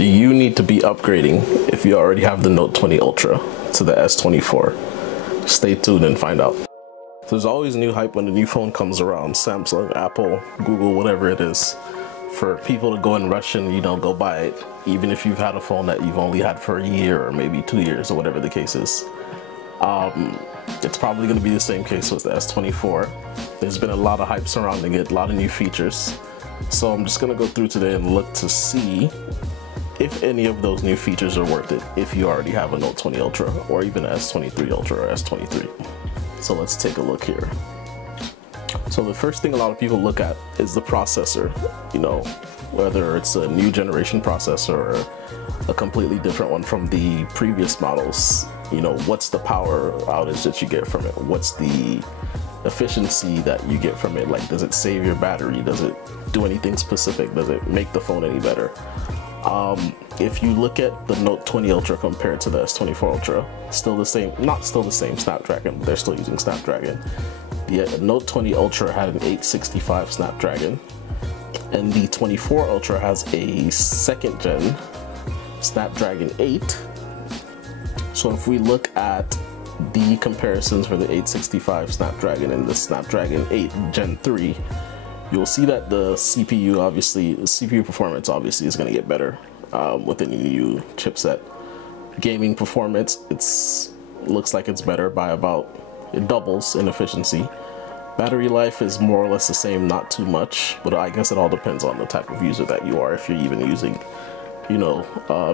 do you need to be upgrading if you already have the Note 20 Ultra to the S24? Stay tuned and find out. There's always new hype when a new phone comes around, Samsung, Apple, Google, whatever it is, for people to go and rush and, you know, go buy it, even if you've had a phone that you've only had for a year or maybe 2 years or whatever the case is. It's probably going to be the same case with the S24. There's been a lot of hype surrounding it, a lot of new features. So I'm just going to go through today and look to see if any of those new features are worth it if you already have a Note 20 Ultra or even an S23 Ultra or S23. So let's take a look here. So the first thing a lot of people look at is the processor, you know, whether it's a new generation processor or a completely different one from the previous models. You know, what's the power outage that you get from it? What's the efficiency that you get from it? Like, does it save your battery? Does it do anything specific? Does it make the phone any better? If you look at the Note 20 Ultra compared to the S24 Ultra, still the same, not still the same Snapdragon, but they're still using Snapdragon. The Note 20 Ultra had an 865 Snapdragon, and the 24 Ultra has a second gen Snapdragon 8. So if we look at the comparisons for the 865 Snapdragon and the Snapdragon 8 Gen 3, you'll see that the CPU performance obviously is going to get better with any new chipset. Gaming performance, looks like it's better by it doubles in efficiency. Battery life is more or less the same, not too much, but I guess it all depends on the type of user that you are. If you're even using, you know,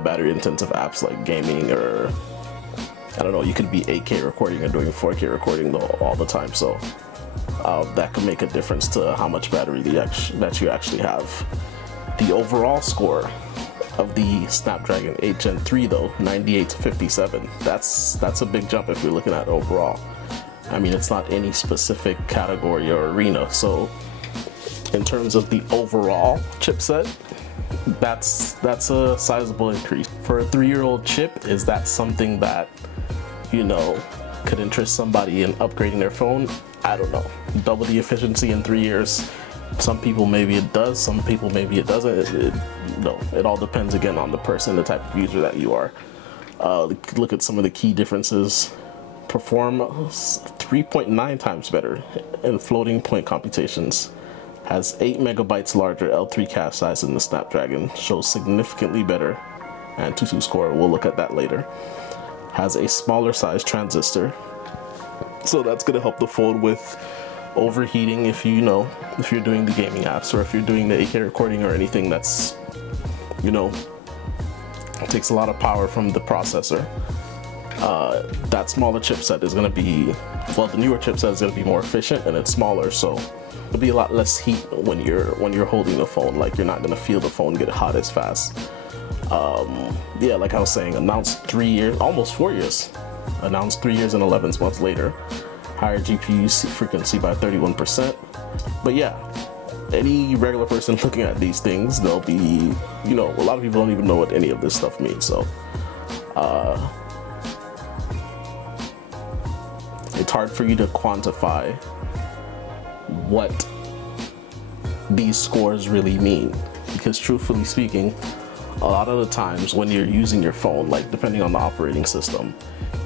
battery intensive apps like gaming, or I don't know, you could be 8K recording or doing 4K recording all the time, so that could make a difference to how much battery that you actually have. The overall score of the Snapdragon 8 Gen 3 though, 98 to 57, that's a big jump if you're looking at overall. I mean, it's not any specific category or arena, so in terms of the overall chipset, that's a sizable increase. For a 3-year-old chip, is that something that, you know, could interest somebody in upgrading their phone? I don't know. Double the efficiency in 3 years. Some people maybe it does, some people maybe it doesn't. No, it all depends again on the person, the type of user that you are. Look at some of the key differences. Perform 3.9 times better in floating point computations. Has 8 megabytes larger L3 cache size than the Snapdragon. Shows significantly better Antutu score. We'll look at that later. Has a smaller size transistor, so that's going to help the phone with overheating if you're doing the gaming apps, or if you're doing the 8K recording or anything that's, you know, takes a lot of power from the processor. That smaller chipset is going to be, well, the newer chipset is going to be more efficient and it's smaller, so it'll be a lot less heat when you're holding the phone. Like, you're not going to feel the phone get hot as fast. Yeah, like I was saying, announced 3 years, almost 4 years. Announced 3 years and 11 months later. Higher GPU frequency by 31%. But yeah, any regular person looking at these things, they'll be, you know, a lot of people don't even know what any of this stuff means. So, it's hard for you to quantify what these scores really mean, because truthfully speaking, a lot of the times when you're using your phone, like depending on the operating system,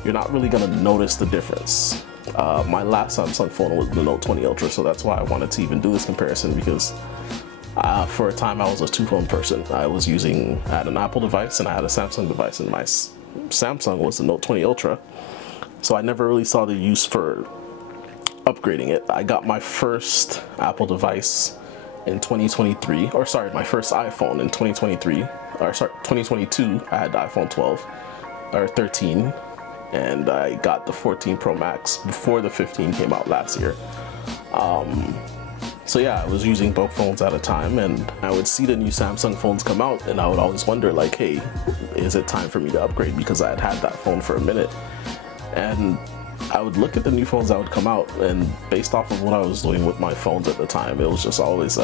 you're not really going to notice the difference. My last Samsung phone was the Note 20 Ultra, so that's why I wanted to even do this comparison, because for a time I was a two-phone person. I had an Apple device and I had a Samsung device, and my Samsung was the Note 20 Ultra, so I never really saw the use for upgrading it. I got my first Apple device in 2023, or sorry, my first iPhone in 2023, or sorry, 2022. I had the iPhone 12 or 13, and I got the 14 Pro Max before the 15 came out last year. So yeah, I was using both phones at a time, and I would see the new Samsung phones come out, and I would always wonder, like, hey, is it time for me to upgrade? Because I had that phone for a minute, and I would look at the new phones that would come out, and based off of what I was doing with my phones at the time, it was just always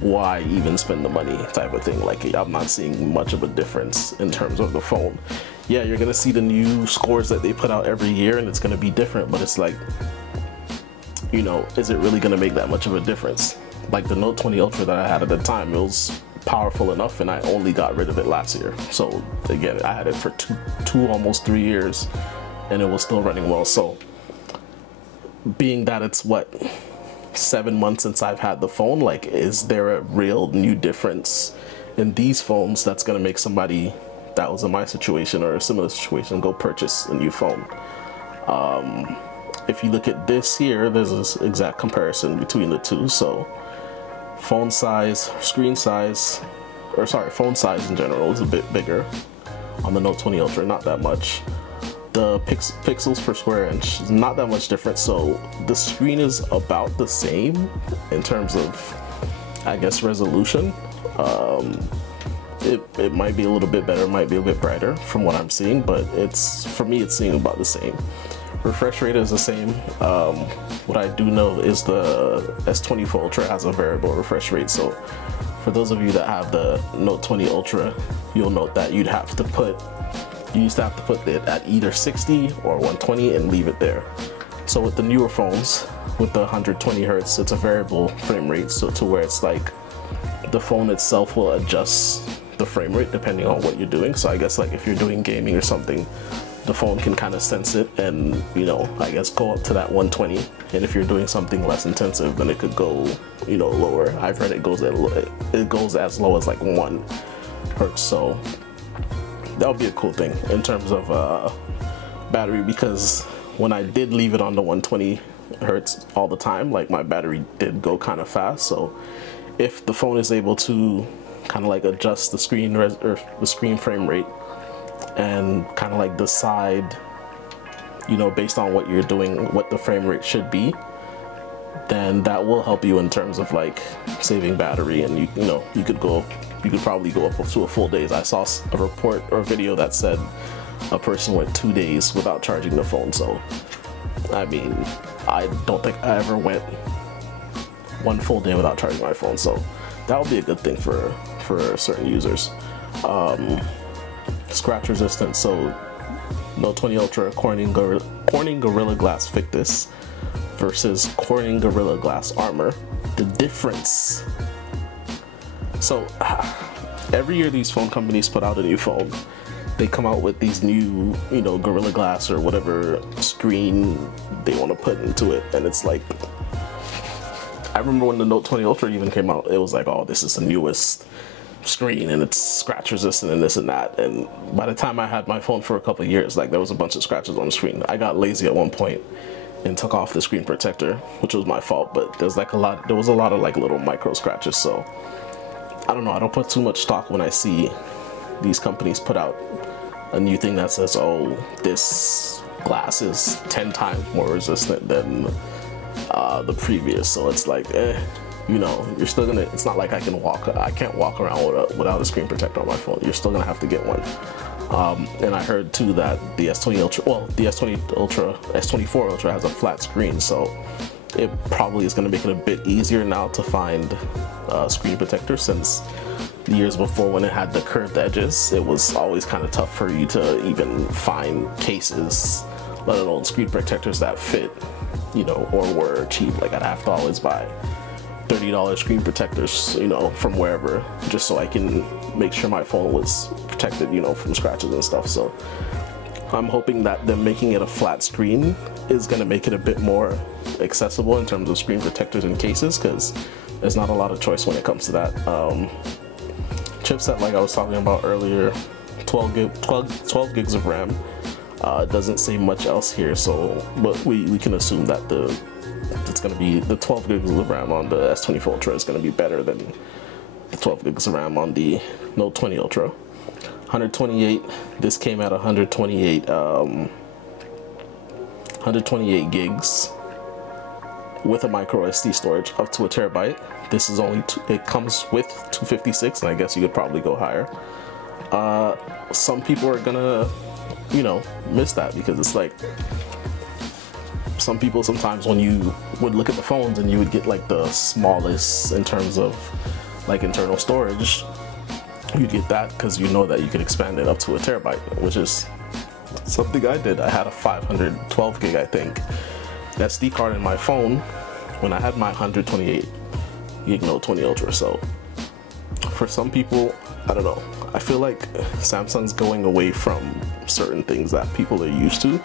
why even spend the money type of thing. Like, I'm not seeing much of a difference in terms of the phone. Yeah, you're gonna see the new scores that they put out every year, and it's gonna be different, but it's like, you know, is it really gonna make that much of a difference? Like the Note 20 Ultra that I had at the time, it was powerful enough, and I only got rid of it last year. So again, I had it for two almost 3 years, and it was still running well. So being that it's what, 7 months since I've had the phone, like, is there a real new difference in these phones that's gonna make somebody that was in my situation or a similar situation go purchase a new phone? If you look at this here, there's this exact comparison between the two. So phone size, screen size, or sorry, phone size in general is a bit bigger on the Note 20 Ultra, not that much. The pixels per square inch is not that much different, so the screen is about the same in terms of, I guess, resolution. It might be a little bit better, might be a bit brighter from what I'm seeing, but for me it's seeming about the same. Refresh rate is the same. What I do know is the S24 Ultra has a variable refresh rate, so for those of you that have the Note 20 Ultra, you'll note that you used to have to put it at either 60 or 120 and leave it there. So with the newer phones, with the 120 Hertz, it's a variable frame rate, so to where it's like the phone itself will adjust the frame rate depending on what you're doing. So I guess like if you're doing gaming or something, the phone can kind of sense it and, you know, I guess go up to that 120. And if you're doing something less intensive, then it could go, you know, lower. I've heard it goes as low as like 1 Hertz. So that would be a cool thing in terms of battery, because when I did leave it on the 120 Hertz all the time, like my battery did go kind of fast. So if the phone is able to kind of like adjust the screen or the screen frame rate and kind of like decide, you know, based on what you're doing, what the frame rate should be, then that will help you in terms of like saving battery. And you know, you could probably go up to a full days. I saw a report or a video that said a person went 2 days without charging the phone. So I mean, I don't think I ever went 1 full day without charging my phone, so that would be a good thing for certain users. Scratch resistant, so Note 20 Ultra Corning Gorilla Glass Victus versus Corning Gorilla Glass Armor. The difference. So every year these phone companies put out a new phone. They come out with these new, you know, Gorilla Glass or whatever screen they want to put into it, and it's like, I remember when the Note 20 Ultra even came out, it was like, oh, this is the newest screen and it's scratch resistant and this and that. And by the time I had my phone for a couple of years, like there was a bunch of scratches on the screen. I got lazy at one point and took off the screen protector, which was my fault, but there was a lot of like little micro scratches. So I don't know, I don't put too much stock when I see these companies put out a new thing that says, oh, this glass is 10 times more resistant than the previous. So it's like, you know, you're still gonna, it's not like I can't walk around without a screen protector on my phone. You're still gonna have to get one. And I heard too that the S20 Ultra, well, the S24 Ultra has a flat screen, so it probably is gonna make it a bit easier now to find screen protector, since the years before when it had the curved edges, it was always kind of tough for you to even find cases, let alone screen protectors that fit, you know, or were cheap. Like I'd have to always buy $30 screen protectors, you know, from wherever, just so I can make sure my phone was protected, you know, from scratches and stuff. So I'm hoping that them making it a flat screen is going to make it a bit more accessible in terms of screen protectors and cases, because there's not a lot of choice when it comes to that. Chipset, like I was talking about earlier, 12 gigs of RAM. Doesn't say much else here, so but we can assume that it's going to be the 12 gigs of RAM on the S24 Ultra is going to be better than the 12 gigs of RAM on the Note 20 Ultra. 128. This came at 128 gigs with a micro SD storage up to 1 terabyte. This is only it comes with 256, and I guess you could probably go higher. Some people are gonna, you know, miss that, because it's like, some people sometimes when you would look at the phones and you would get like the smallest in terms of like internal storage, you'd get that because you know that you could expand it up to 1 terabyte, which is something I did. I had a 512 gig, I think, SD card in my phone when I had my 128 gig Note 20 Ultra. So for some people, I don't know, I feel like Samsung's going away from certain things that people are used to.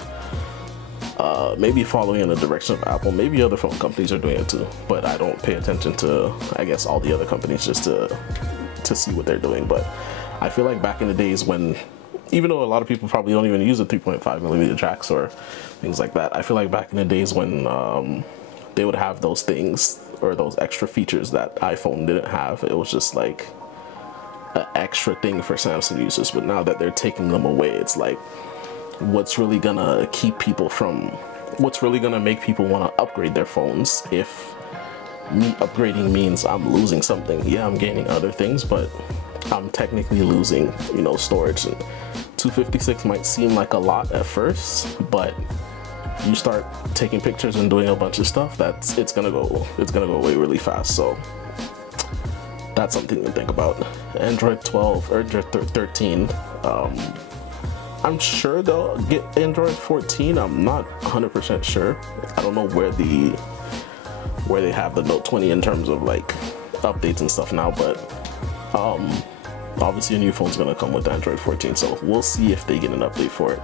Maybe following in the direction of Apple. Maybe other phone companies are doing it too, but I don't pay attention to, I guess, all the other companies just to see what they're doing. But I feel like back in the days when, even though a lot of people probably don't even use the 3.5mm jacks or things like that, I feel like back in the days when they would have those things or those extra features that iPhone didn't have, it was just like an extra thing for Samsung users. But now that they're taking them away, it's like, what's really gonna keep people from, what's really gonna make people want to upgrade their phones if me upgrading means I'm losing something? Yeah, I'm gaining other things, but I'm technically losing, you know, storage. And 256 might seem like a lot at first, but you start taking pictures and doing a bunch of stuff, it's gonna go away really fast. So that's something to think about. Android 12 or 13. I'm sure they'll get Android 14. I'm not 100% sure. I don't know where they have the Note 20 in terms of like updates and stuff now, but obviously a new phone's gonna come with Android 14, so we'll see if they get an update for it.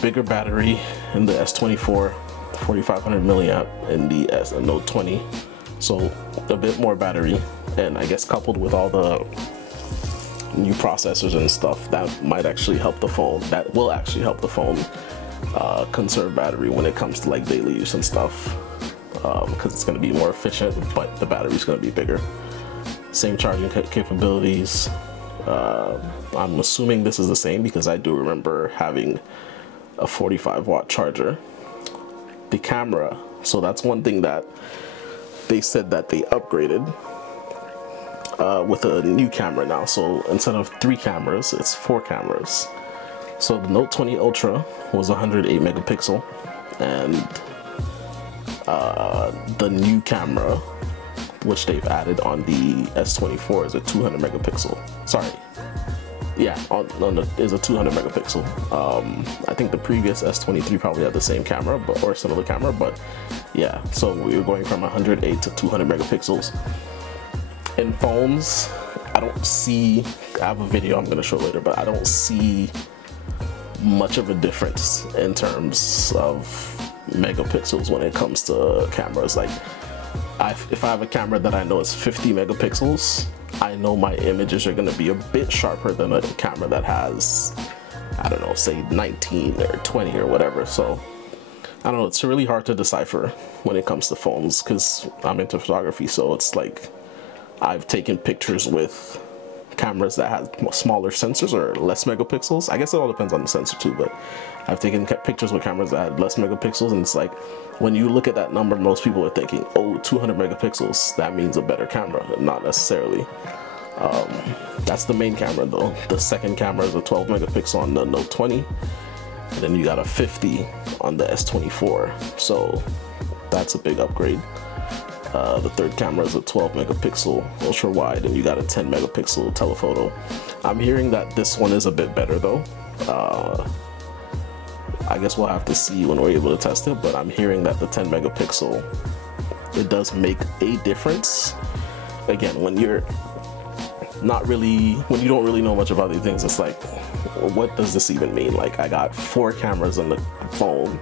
Bigger battery in the S24, 4500 milliamp in the Note 20, so a bit more battery, and I guess coupled with all the new processors and stuff, that might actually help the phone. That will actually help the phone conserve battery when it comes to like daily use and stuff, because it's going to be more efficient, but the battery's going to be bigger. Same charging capabilities. I'm assuming this is the same because I do remember having a 45-watt charger. The camera, so that's one thing that they said that they upgraded with a new camera now. So instead of 3 cameras, it's 4 cameras. So the Note 20 Ultra was 108 megapixel, and the new camera, which they've added on the S24, is a 200 megapixel. Sorry, yeah, is a 200 megapixel. I think the previous S23 probably had the same camera, or similar camera, but yeah. So we're going from 108 to 200 megapixels. In phones, I don't see, I have a video I'm going to show later, but I don't see much of a difference in terms of megapixels when it comes to cameras. Like, if I have a camera that I know is 50 megapixels, I know my images are going to be a bit sharper than a camera that has, I don't know, say 19 or 20 or whatever. So I don't know, it's really hard to decipher when it comes to phones because I'm into photography, so it's like I've taken pictures with cameras that have smaller sensors or less megapixels. I guess it all depends on the sensor too, but I've taken pictures with cameras that had less megapixels, and it's like when you look at that number, most people are thinking, oh, 200 megapixels, that means a better camera. Not necessarily. That's the main camera though. The second camera is a 12 megapixel on the Note 20, and then you got a 50 on the S24, so that's a big upgrade. The third camera is a 12 megapixel ultra wide, and you got a 10 megapixel telephoto. I'm hearing that this one is a bit better though. I guess we'll have to see when we're able to test it, but I'm hearing that the 10 megapixel, it does make a difference. Again, when you don't really know much about these things, it's like, what does this even mean? Like, I got 4 cameras on the phone.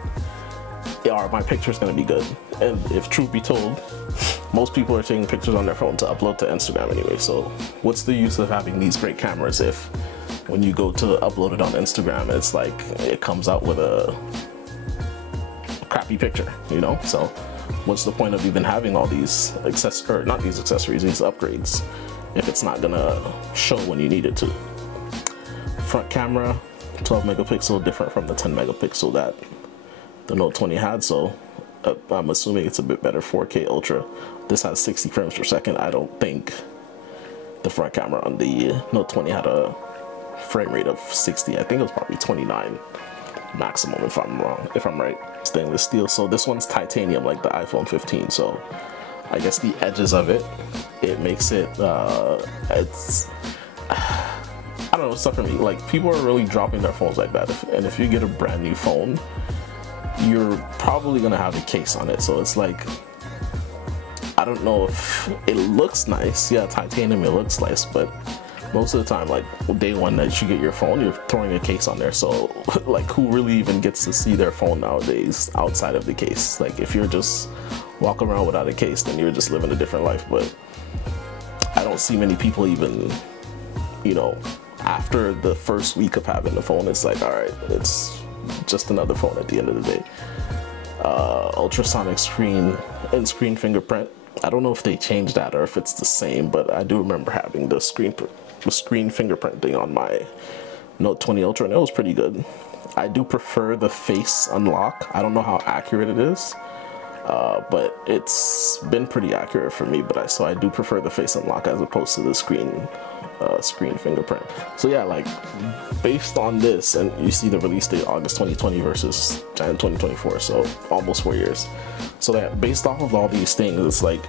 Are my pictures gonna be good? And if truth be told, most people are taking pictures on their phone to upload to Instagram anyway, so what's the use of having these great cameras if when you go to upload it on Instagram, it's like it comes out with a crappy picture, you know? So what's the point of even having all these these upgrades, if it's not gonna show when you need it to? Front camera, 12 megapixel, different from the 10 megapixel that the Note 20 had, so I'm assuming it's a bit better. 4K Ultra. This has 60 frames per second. I don't think the front camera on the Note 20 had a frame rate of 60. I think it was probably 29 maximum, if I'm right. Stainless steel. So this one's titanium like the iPhone 15, so I guess the edges of it makes it it's I don't know, stuff for me. Like, people are really dropping their phones like that, and if you get a brand new phone, you're probably gonna have a case on it. So it's like, I don't know if it looks nice. Yeah, titanium, it looks nice, but most of the time, like day one that you get your phone, you're throwing a case on there. So like, who really even gets to see their phone nowadays outside of the case? Like, if you're just walking around without a case, then you're just living a different life. But I don't see many people even, you know, after the first week of having the phone, it's like, all right, it's just another phone at the end of the day. Ultrasonic screen and screen fingerprint. I don't know if they changed that or if it's the same, but I do remember having the screen fingerprinting on my Note 20 Ultra, and it was pretty good. I do prefer the face unlock. I don't know how accurate it is, but it's been pretty accurate for me. But so I do prefer the face unlock as opposed to the screen fingerprint. So yeah, like based on this, and you see the release date August 2020 versus January 2024, so almost 4 years. So that based off of all these things, it's like,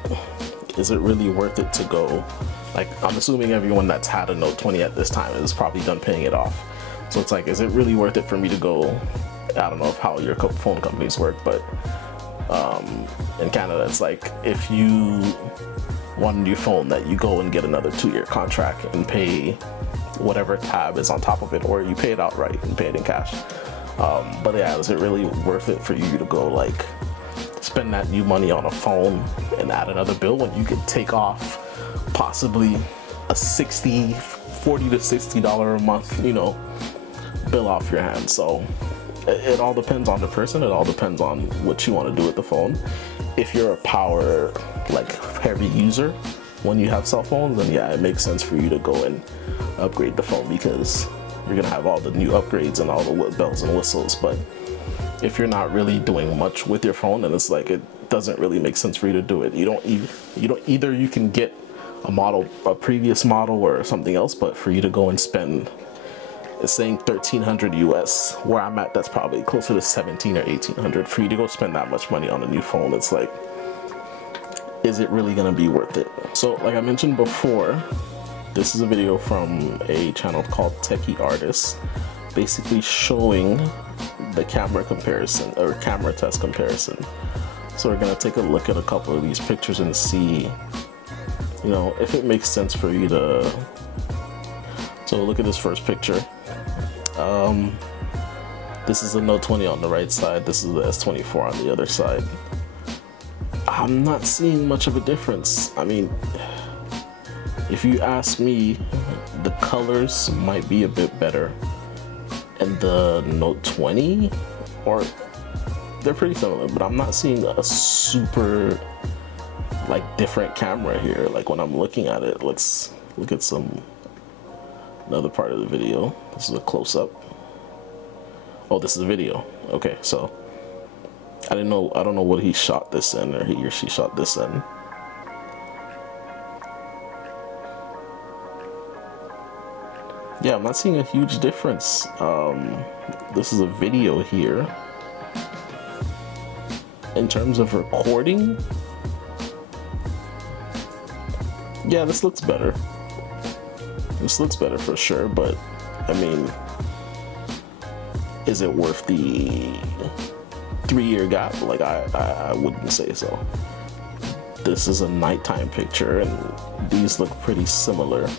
is it really worth it to go? Like, I'm assuming everyone that's had a Note 20 at this time is probably done paying it off. So it's like, is it really worth it for me to go? I don't know how your phone companies work, but in Canada, it's like, if you want a new phone, that you go and get another 2-year contract and pay whatever tab is on top of it, or you pay it outright and pay it in cash. But yeah, is it really worth it for you to go like spend that new money on a phone and add another bill when you could take off possibly a $40 to $60 a month, you know, bill off your hands? So it all depends on the person. It all depends on what you want to do with the phone. If you're a power like heavy user when you have cell phones, then yeah, it makes sense for you to go and upgrade the phone, because you're gonna have all the new upgrades and all the bells and whistles. But if you're not really doing much with your phone, then it's like, it doesn't really make sense for you to do it. You don't either you can get a previous model or something else, but for you to go and spend, it's saying $1,300 US, where I'm at, that's probably closer to $1,700 or $1,800. For you to go spend that much money on a new phone, it's like, is it really gonna be worth it? So like I mentioned before, this is a video from a channel called Techie Artists, basically showing the camera comparison, or camera test comparison. So we're gonna take a look at a couple of these pictures and see, you know, if it makes sense for you to. So look at this first picture. This is the Note 20 on the right side. This is the S24 on the other side. I'm not seeing much of a difference. I mean, if you ask me, the colors might be a bit better in the Note 20, or they're pretty similar, but I'm not seeing a super like different camera here. Like when I'm looking at it, let's look at another part of the video. This is a close-up. Oh, this is a video. Okay, so I don't know what he shot this in, or he or she shot this in. Yeah, I'm not seeing a huge difference. This is a video here. In terms of recording, yeah, this looks better. This looks better for sure, but I mean, is it worth the 3-year gap? Like, I wouldn't say so. This is a nighttime picture, and these look pretty similar.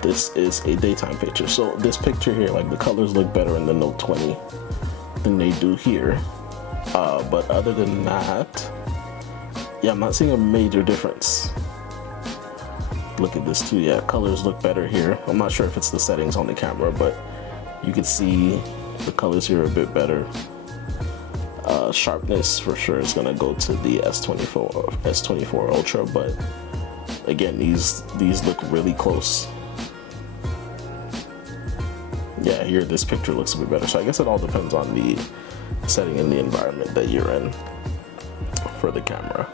This is a daytime picture. So this picture here, like the colors look better in the Note 20 than they do here. But other than that, yeah, I'm not seeing a major difference. Look at this too. Yeah, colors look better here. I'm not sure if it's the settings on the camera, but you can see the colors here are a bit better. Sharpness for sure is gonna go to the S24 Ultra, but again, these look really close. Yeah, here this picture looks a bit better. So I guess it all depends on the setting and the environment that you're in for the camera.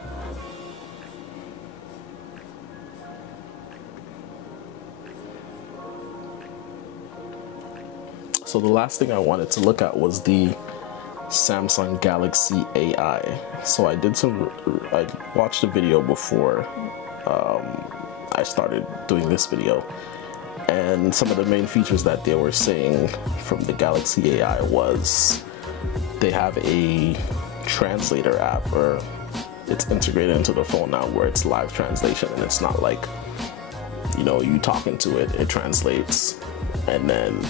So the last thing I wanted to look at was the Samsung Galaxy AI. So I watched a video before I started doing this video, and some of the main features that they were saying from the Galaxy AI was they have a translator app, or it's integrated into the phone now where it's live translation, and it's not like, you know, you talking to it, it translates, and then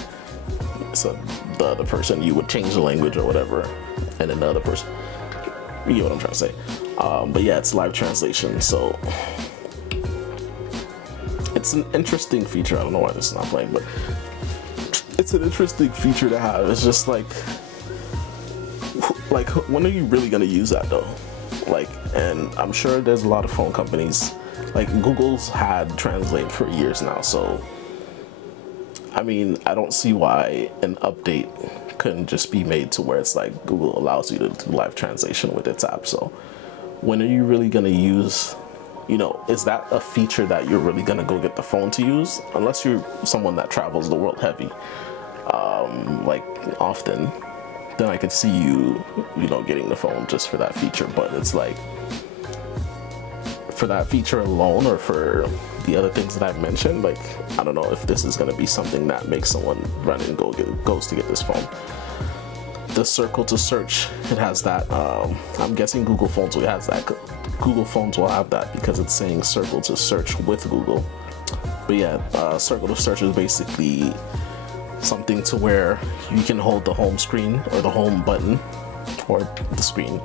so the other person, you would change the language or whatever, and then the other person, you know what I'm trying to say. But yeah, it's live translation, so it's an interesting feature. I don't know why this is not playing, but it's an interesting feature to have. It's just like when are you really gonna use that though? Like, and I'm sure there's a lot of phone companies, like Google's had Translate for years now, so I mean, I don't see why an update couldn't just be made to where it's like Google allows you to do live translation with its app. So when are you really gonna use, you know, is that a feature that you're really gonna go get the phone to use? Unless you're someone that travels the world heavy, like often, then I could see you know, getting the phone just for that feature. But it's like, for that feature alone, or for the other things that I've mentioned, like, I don't know if this is gonna be something that makes someone run and goes to get this phone. The circle to search, it has that. I'm guessing Google phones will have that. Google phones will have that because it's saying circle to search with Google. But yeah, circle to search is basically something to where you can hold the home screen or the home button or the screen,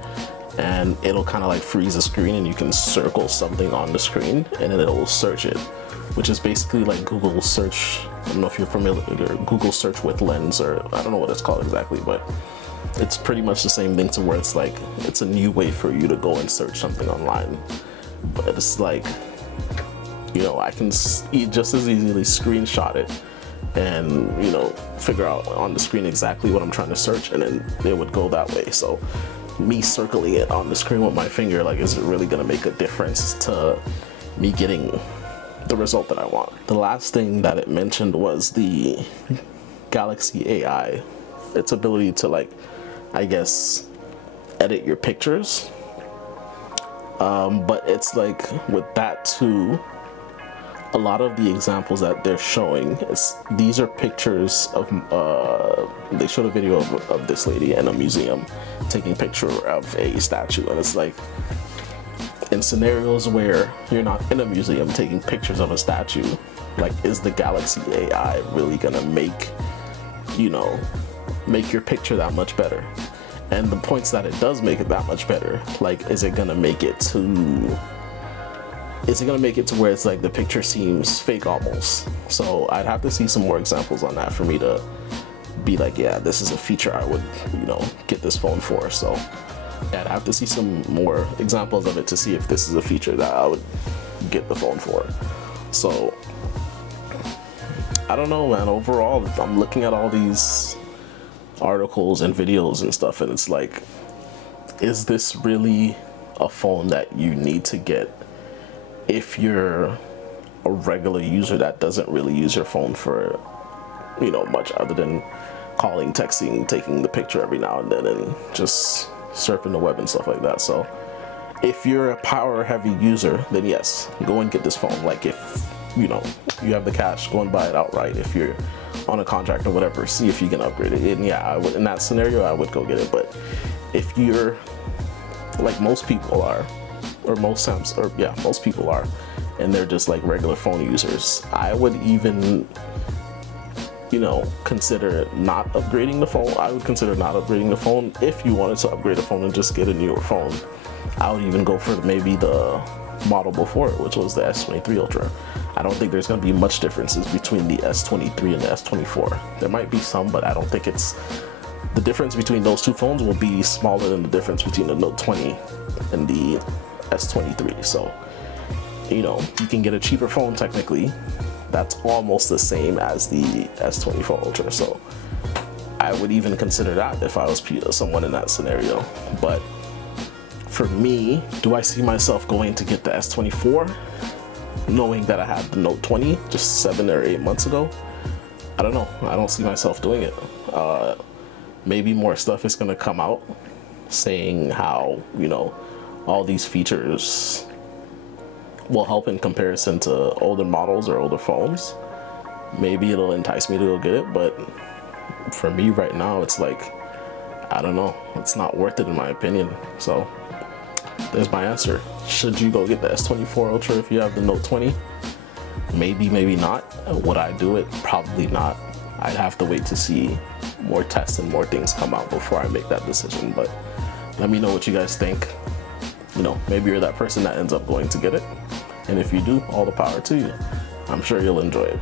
and it'll kind of like freeze the screen, and you can circle something on the screen and then it'll search it, which is basically like Google search. I don't know if you're familiar with Google search with Lens, or I don't know what it's called exactly, but it's pretty much the same thing, to where it's like, it's a new way for you to go and search something online. But it's like, you know, I can just as easily screenshot it and, you know, figure out on the screen exactly what I'm trying to search, and then it would go that way. So me circling it on the screen with my finger, like, is it really gonna make a difference to me getting the result that I want? The last thing that it mentioned was the Galaxy AI, its ability to, like, I guess, edit your pictures. But it's like, with that too, a lot of the examples that they're showing, these are pictures of, they showed a video of this lady in a museum taking a picture of a statue, and it's like, in scenarios where you're not in a museum taking pictures of a statue, like, is the Galaxy AI really gonna make, you know, make your picture that much better? And the points that it does make it that much better, like, is it gonna make it to where it's like the picture seems fake almost? So I'd have to see some more examples on that for me to be like, yeah, this is a feature I would, you know, get this phone for. So yeah, I'd have to see some more examples of it to see if this is a feature that I would get the phone for. So I don't know, man. Overall, I'm looking at all these articles and videos and stuff, and it's like, is this really a phone that you need to get if you're a regular user that doesn't really use your phone for, you know, much other than calling, texting, taking the picture every now and then, and just surfing the web and stuff like that? So if you're a power heavy user, then yes, go and get this phone. Like, if, you know, you have the cash, go and buy it outright. If you're on a contract or whatever, see if you can upgrade it. And yeah, I would, in that scenario, I would go get it. But if you're like most people are, or most people are, and they're just like regular phone users, I would even, you know, consider not upgrading the phone. I would consider not upgrading the phone. If you wanted to upgrade a phone and just get a newer phone, I would even go for maybe the model before it, which was the S23 Ultra. I don't think there's going to be much differences between the S23 and the S24. There might be some, but I don't think it's, the difference between those two phones will be smaller than the difference between the Note 20 and the S23. So, you know, you can get a cheaper phone technically that's almost the same as the S24 Ultra. So I would even consider that if I was someone in that scenario. But for me, do I see myself going to get the S24 knowing that I had the Note 20 just 7 or 8 months ago? I don't know. I don't see myself doing it. Maybe more stuff is going to come out saying how, you know, all these features will help in comparison to older models or older phones. Maybe it'll entice me to go get it, but for me right now, it's like, I don't know, it's not worth it in my opinion. So there's my answer. Should you go get the S24 Ultra if you have the Note 20? Maybe, maybe not. Would I do it? Probably not. I'd have to wait to see more tests and more things come out before I make that decision. But let me know what you guys think. You know, maybe you're that person that ends up going to get it. And if you do, all the power to you. I'm sure you'll enjoy it.